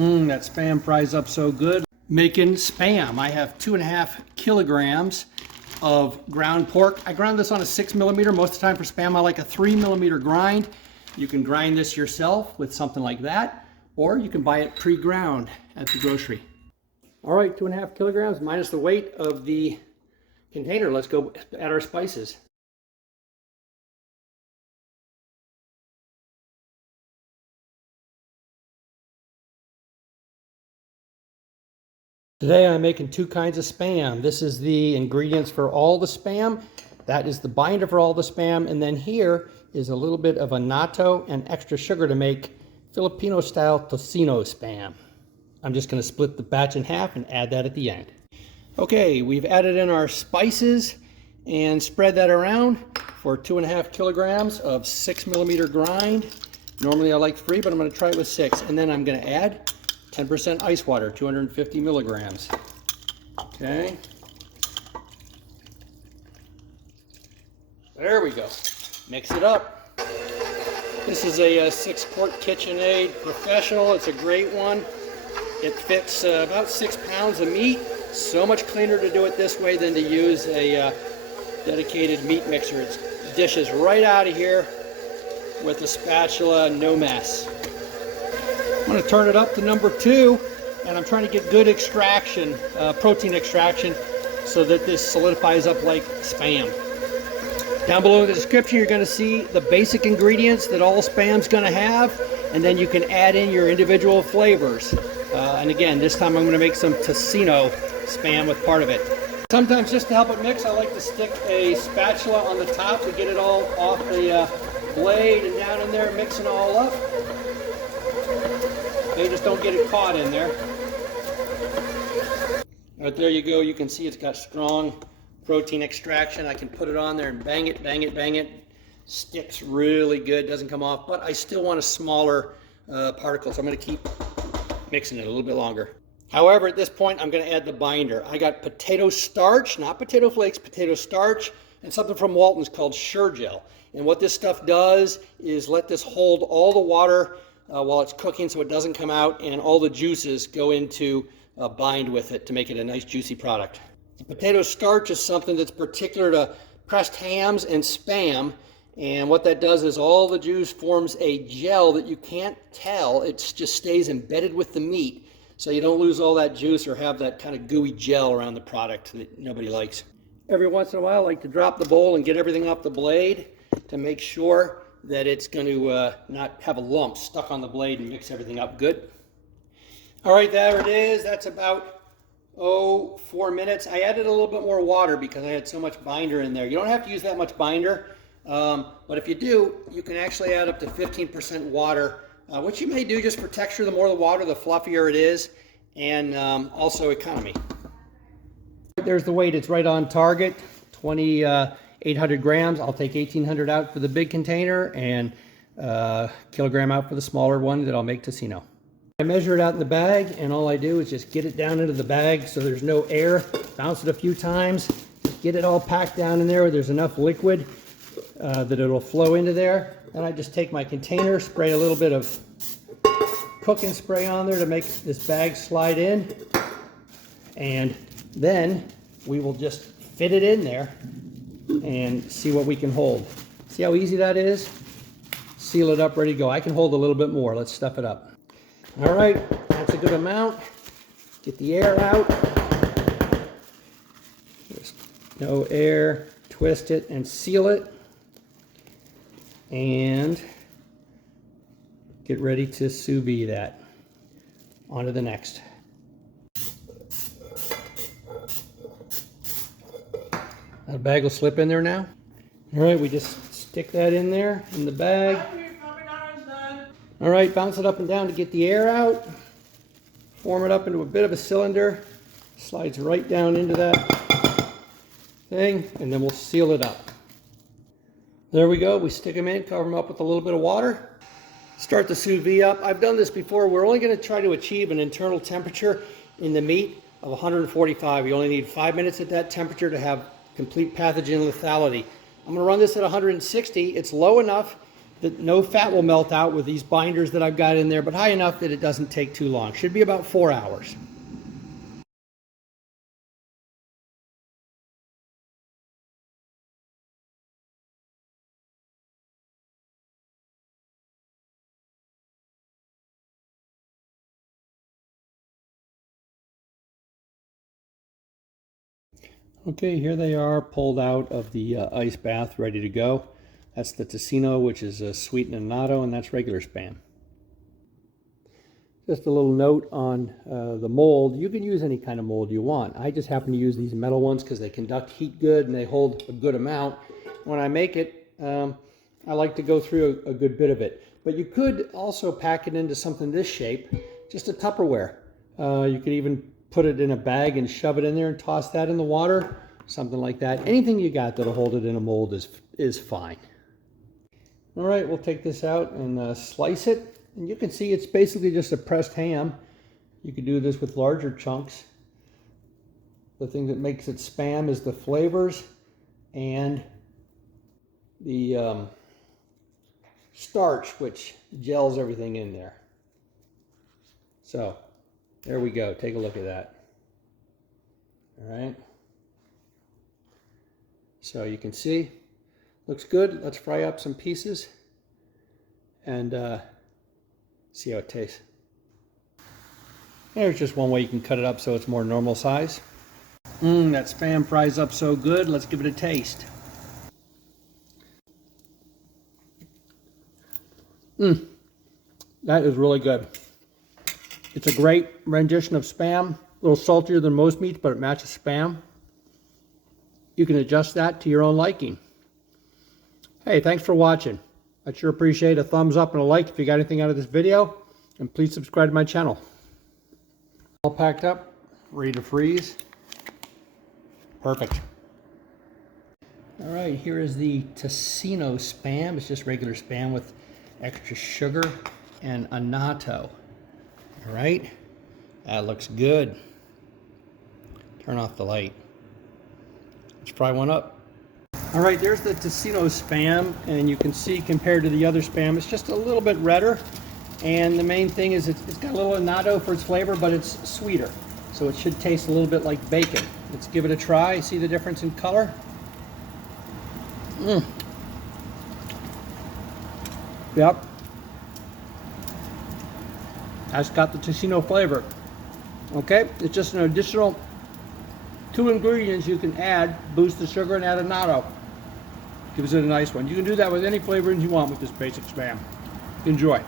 That Spam fries up so good. Making Spam. I have 2.5 kilograms of ground pork. I ground this on a 6mm. Most of the time for Spam, I like a 3mm grind. You can grind this yourself with something like that, or you can buy it pre-ground at the grocery. All right, 2.5 kilograms minus the weight of the container. Let's go add our spices. Today I'm making 2 kinds of Spam. This is the ingredients for all the Spam. That is the binder for all the Spam. And then here is a little bit of annatto and extra sugar to make Filipino style Tocino Spam. I'm just going to split the batch in half and add that at the end. Okay, we've added in our spices and spread that around for 2.5 kilograms of 6mm grind. Normally I like 3, but I'm going to try it with 6. And then I'm going to add 10% ice water, 250 milligrams. Okay. There we go. Mix it up. This is a 6-quart KitchenAid Professional. It's a great one. It fits about 6 pounds of meat. So much cleaner to do it this way than to use a dedicated meat mixer. It dishes right out of here with a spatula, no mess. I'm going to turn it up to number 2, and I'm trying to get good extraction, protein extraction, so that this solidifies up like Spam. Down below in the description, you're going to see the basic ingredients that all Spam's going to have, and then you can add in your individual flavors. And again, this time I'm going to make some Tocino Spam with part of it. Sometimes just to help it mix, I like to stick a spatula on the top to get it all off the blade and down in there, mixing all up. Okay, just don't get it caught in there. Right there you go. You can see it's got strong protein extraction. I can put it on there and bang it, bang it, bang it. Sticks really good, doesn't come off, but I still want a smaller particle, so I'm going to keep mixing it a little bit longer. However, at this point, I'm going to add the binder. I got potato starch, not potato flakes, potato starch, and something from Walton's called Suregel. And what this stuff does is let this hold all the water while it's cooking so it doesn't come out, and all the juices go into bind with it to make it a nice juicy product. The potato starch is something that's particular to pressed hams and Spam, and what that does is all the juice forms a gel that you can't tell. It just stays embedded with the meat, so you don't lose all that juice or have that kind of gooey gel around the product that nobody likes. Every once in a while I like to drop the bowl and get everything off the blade to make sure that it's going to not have a lump stuck on the blade and mix everything up good. All right, there it is. That's about 4 minutes. I added a little bit more water because I had so much binder in there. You don't have to use that much binder, but if you do, you can actually add up to 15% water, which you may do just for texture. The more the water, the fluffier it is, and also economy. There's the weight. It's right on target, 2,800 grams. I'll take 1,800 out for the big container and kilogram out for the smaller one that I'll make Tocino. I measure it out in the bag, and all I do is just get it down into the bag so there's no air. Bounce it a few times, get it all packed down in there where there's enough liquid that it'll flow into there. And I just take my container, spray a little bit of cooking spray on there to make this bag slide in, and then we will just fit it in there and see what we can hold. See how easy that is? Seal it up, ready to go. I can hold a little bit more. Let's stuff it up. All right, that's a good amount. Get the air out. There's no air. Twist it and seal it. And get ready to sous vide that. On to the next. That bag will slip in there now. All right, we just stick that in there in the bag. All right, bounce it up and down to get the air out. Form it up into a bit of a cylinder. Slides right down into that thing, and then we'll seal it up. There we go. We stick them in, cover them up with a little bit of water. Start the sous vide up. I've done this before. We're only going to try to achieve an internal temperature in the meat of 145. You only need 5 minutes at that temperature to have complete pathogen lethality. I'm going to run this at 160. It's low enough No fat will melt out with these binders that I've got in there, but high enough that it doesn't take too long. Should be about 4 hours. Okay, here they are pulled out of the ice bath, ready to go. That's the Tocino, which is a sweetened annatto, and that's regular Spam. Just a little note on the mold. You can use any kind of mold you want. I just happen to use these metal ones because they conduct heat good and they hold a good amount. When I make it, I like to go through a good bit of it. But you could also pack it into something this shape, just a Tupperware. You could even put it in a bag and shove it in there and toss that in the water, something like that. Anything you got that'll hold it in a mold is fine. All right, we'll take this out and slice it. And you can see it's basically just a pressed ham. You could do this with larger chunks. The thing that makes it Spam is the flavors and the starch, which gels everything in there. So there we go. Take a look at that. All right. So you can see, looks good. Let's fry up some pieces and see how it tastes. There's just one way you can cut it up so it's more normal size. That Spam fries up so good. Let's give it a taste. That is really good. It's a great rendition of Spam. A little saltier than most meats, but it matches Spam. You can adjust that to your own liking. Hey, thanks for watching. I'd sure appreciate a thumbs up and a like if you got anything out of this video. And please subscribe to my channel. All packed up, ready to freeze. Perfect. All right, here is the Tocino Spam. It's just regular Spam with extra sugar and annatto. All right, that looks good. Turn off the light. Let's fry one up. All right, there's the Tocino Spam, and you can see compared to the other Spam, it's just a little bit redder. And the main thing is it's got a little annatto for its flavor, but it's sweeter. So it should taste a little bit like bacon. Let's give it a try. See the difference in color? Yep. That's got the Tocino flavor. Okay, it's just an additional 2 ingredients you can add, boost the sugar and add annatto. Gives it a nice one. You can do that with any flavorings you want with this basic Spam. Enjoy.